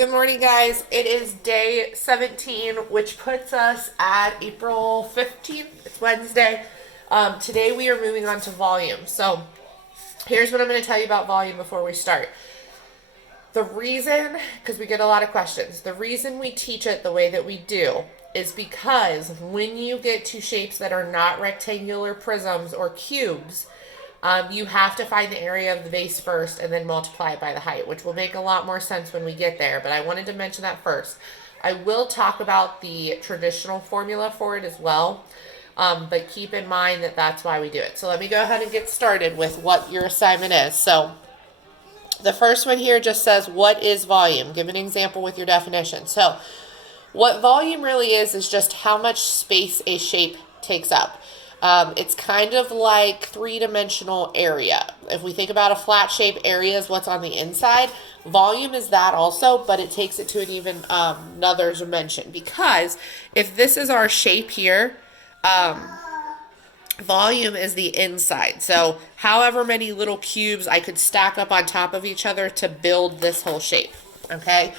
Good morning, guys. It is day 17, which puts us at April 15th. It's Wednesday. Today we are moving on to volume. So here's what I'm going to tell you about volume before we start. The reason, because we get a lot of questions, the reason we teach it the way that we do is because when you get to shapes that are not rectangular prisms or cubes, you have to find the area of the base first and then multiply it by the height, which will make a lot more sense when we get there. But I wanted to mention that first. I will talk about the traditional formula for it as well, but keep in mind that that's why we do it. So let me go ahead and get started with what your assignment is. So the first one here just says, what is volume? Give an example with your definition. So what volume really is just how much space a shape takes up. It's kind of like three-dimensional area. If we think about a flat shape, area is what's on the inside. Volume is that also, but it takes it to an even another dimension. Because if this is our shape here, volume is the inside. So however many little cubes I could stack up on top of each other to build this whole shape, okay?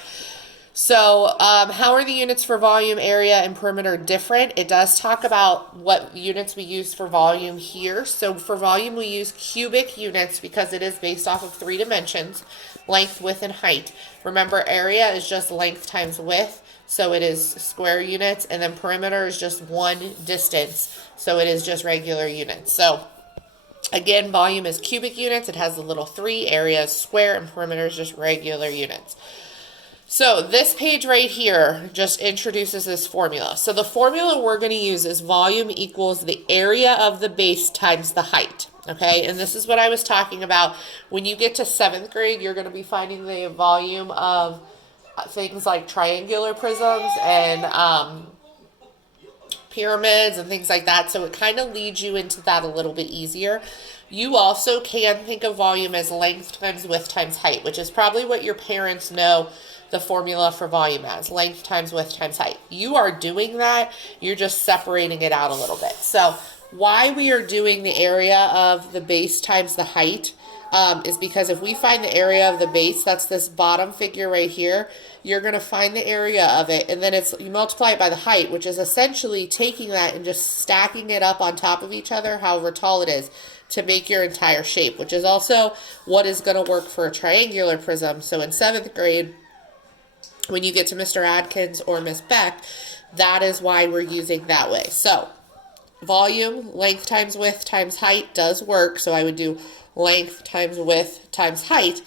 So how are the units for volume, area, and perimeter different? It does talk about what units we use for volume here. So for volume, we use cubic units because it is based off of 3 dimensions, length, width, and height. Remember, area is just length times width, so it is square units, and then perimeter is just one distance, so it is just regular units. So again, volume is cubic units. It has the little 3, area is square, and perimeter is just regular units. So this page right here just introduces this formula. So the formula we're going to use is volume equals the area of the base times the height. Okay, and this is what I was talking about. When you get to 7th grade, you're going to be finding the volume of things like triangular prisms and pyramids and things like that. So it kind of leads you into that a little bit easier. You also can think of volume as length times width times height, which is probably what your parents know the formula for volume as, length times width times height. You are doing that, you're just separating it out a little bit. So why we are doing the area of the base times the height is because if we find the area of the base, that's this bottom figure right here, you're going to find the area of it, and then you multiply it by the height, which is essentially taking that and just stacking it up on top of each other, however tall it is, to make your entire shape, which is also what is going to work for a triangular prism. So in 7th grade, when you get to Mr. Adkins or Miss Beck, that is why we're using that way. So volume, length times width times height does work. So I would do length times width times height,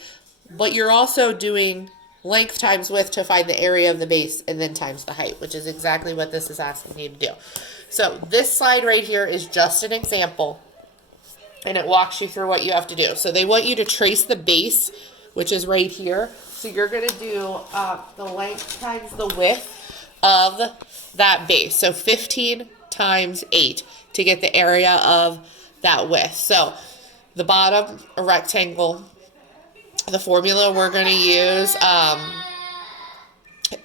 but you're also doing length times width to find the area of the base and then times the height, which is exactly what this is asking you to do. So this slide right here is just an example, and it walks you through what you have to do. So they want you to trace the base, which is right here. So you're going to do the length times the width of that base. So 15 times 8 to get the area of that width. So the bottom, a rectangle. The formula we're going to use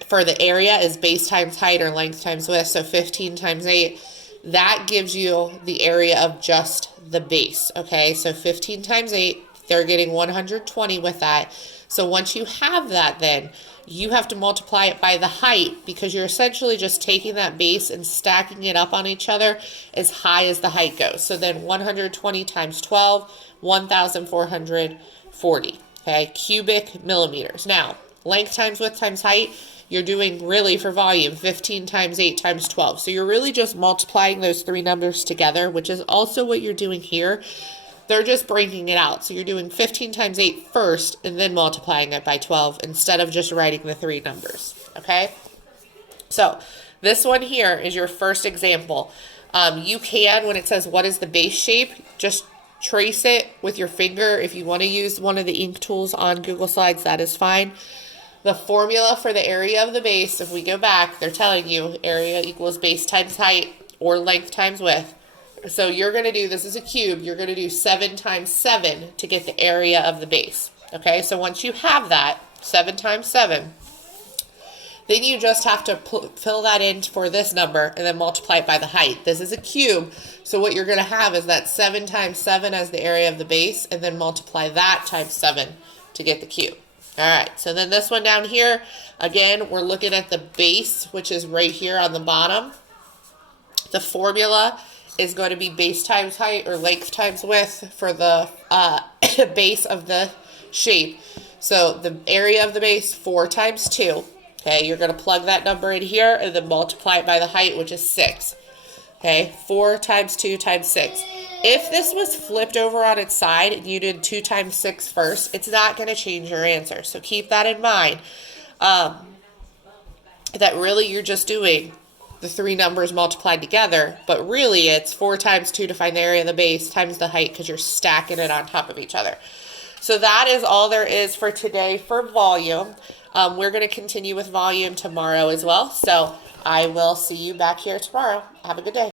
for the area is base times height or length times width. So 15 times 8. That gives you the area of just the base. Okay, so 15 times 8. They're getting 120 with that. So once you have that, then you have to multiply it by the height, because you're essentially just taking that base and stacking it up on each other as high as the height goes. So then 120 times 12, 1,440, okay, cubic millimeters. Now, length times width times height, you're doing really for volume 15 times 8 times 12. So you're really just multiplying those 3 numbers together, which is also what you're doing here. They're just breaking it out. So you're doing 15 times 8 first and then multiplying it by 12 instead of just writing the 3 numbers, okay? So this one here is your first example. You can, when it says what is the base shape, just trace it with your finger. If you want to use one of the ink tools on Google Slides, that is fine. The formula for the area of the base, if we go back, they're telling you area equals base times height or length times width. So you're going to do, this is a cube, you're going to do 7 times 7 to get the area of the base. Okay, so once you have that, 7 times 7, then you just have to fill that in for this number and then multiply it by the height. This is a cube, so what you're going to have is that 7 times 7 as the area of the base, and then multiply that times 7 to get the cube. All right, so then this one down here, again, we're looking at the base, which is right here on the bottom. The formula is going to be base times height or length times width for the base of the shape. So the area of the base, 4 times 2. Okay, you're going to plug that number in here and then multiply it by the height, which is 6. Okay, 4 times 2 times 6. If this was flipped over on its side and you did 2 times 6 first, it's not going to change your answer. So keep that in mind. That really you're just doing the 3 numbers multiplied together, but really it's 4 times 2 to find the area of the base times the height because you're stacking it on top of each other. So that is all there is for today for volume. We're going to continue with volume tomorrow as well. So I will see you back here tomorrow. Have a good day.